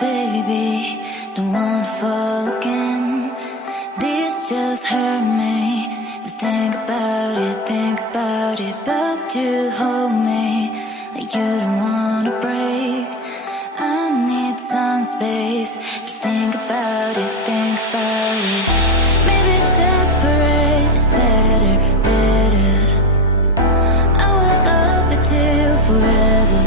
baby, don't wanna fall again. This just hurt me. Just think about it, but you hold me like you don't wanna break. I need some space. Just think about it, Maybe separate is better. I will love with you forever.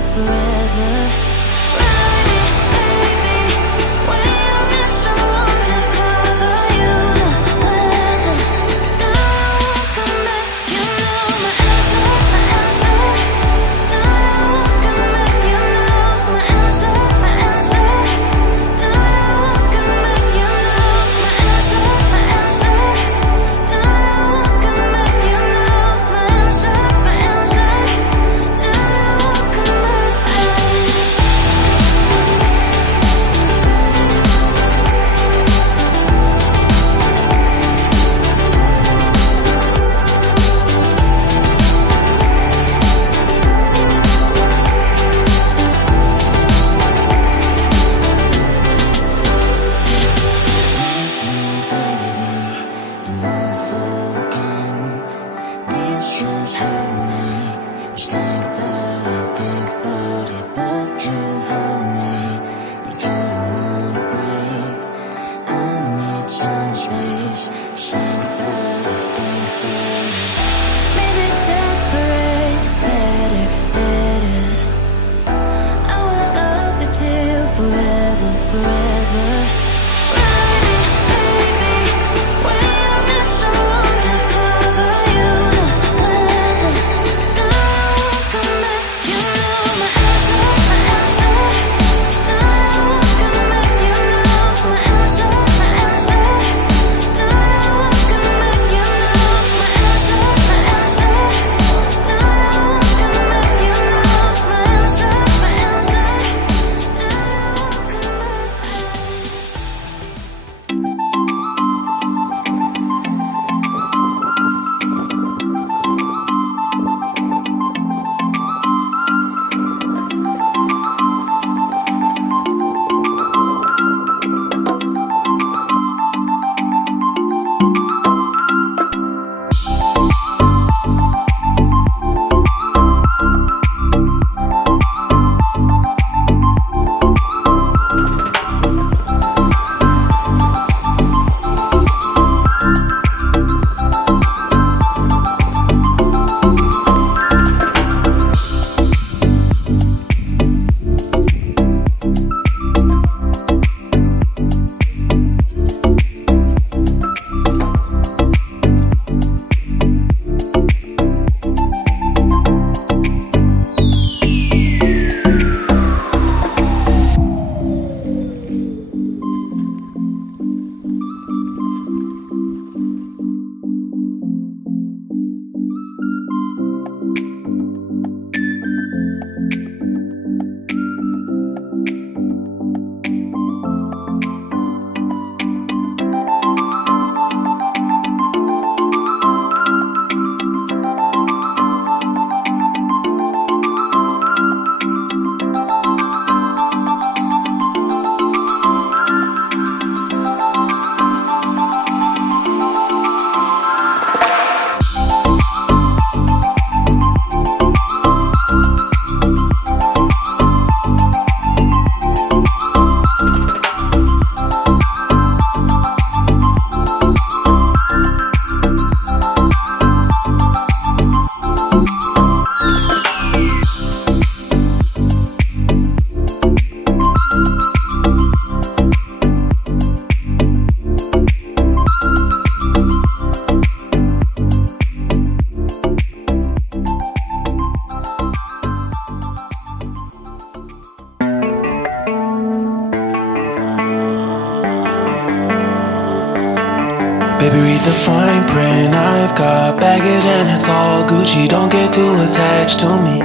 Baby, read the fine print. I've got baggage and it's all Gucci. Don't get too attached to me.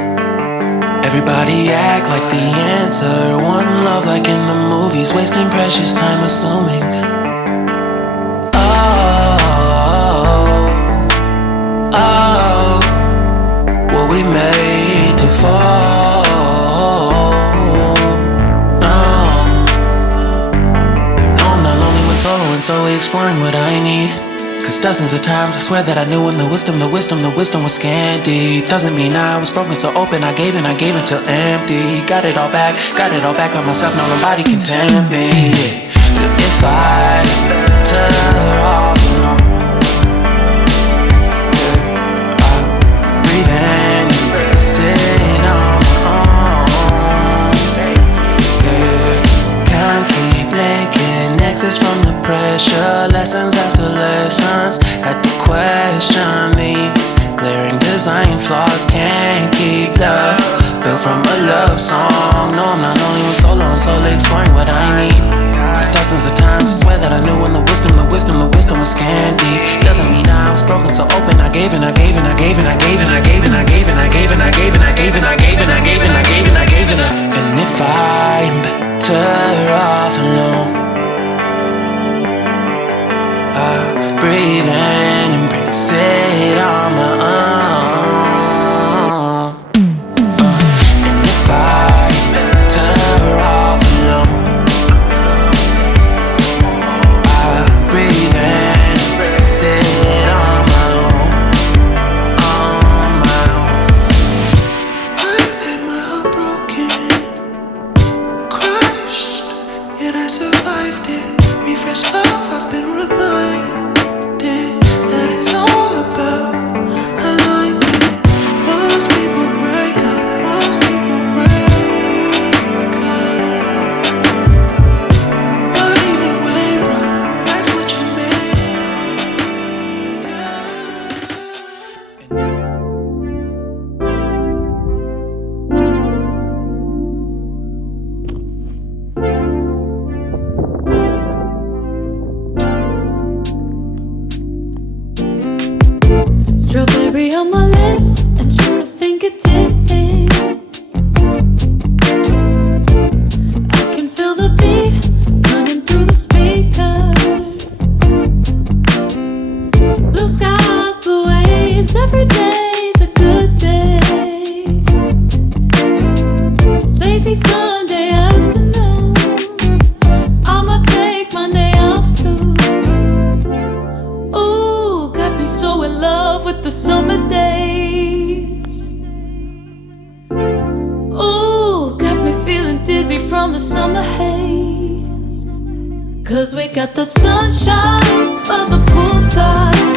Everybody act like the answer. One love like in the movies. Wasting precious time assuming. Oh, what we made to fall. No, slowly exploring what I need. Cause dozens of times I swear that I knew when the wisdom was scanty. Doesn't mean I was broken, so open, I gave until empty. Got it all back by myself, now nobody can tempt me. If I turn off alone, I breathe in, embrace it on my own. Can't keep making exits from the pressure. Lessons after lessons, had to question these glaring design flaws. Can't keep love built from a love song. No, I'm not lonely when solo and slowly exploring what I need. Cause dozens of times I swear that I knew when the wisdom was candy. Doesn't mean I was broken, so open, I gave and I gave and I gave and I gave and I gave and I gave and I gave and I gave and I gave and I gave and I gave and I gave and I gave and I. And if I'm better off alone, I breathe in, embrace it on my own. And if I'm better off alone, I breathe in, embrace it on my own, on my own. I've had my heart broken, crushed, yet I survived it. Refreshed love, I've been reminded that it's all about alignment. Most people break up, most people break up. But even when broke, life's what you Strawberry on my lips and sugar fingertips. I can feel the beat running through the speakers. Blue skies, blue waves, every day's a good day. Lazy Sunday afternoon, I'ma take my day off too. Ooh, got me so in love with the summer days. Ooh, got me feeling dizzy from the summer haze. Cause we got the sunshine by the poolside,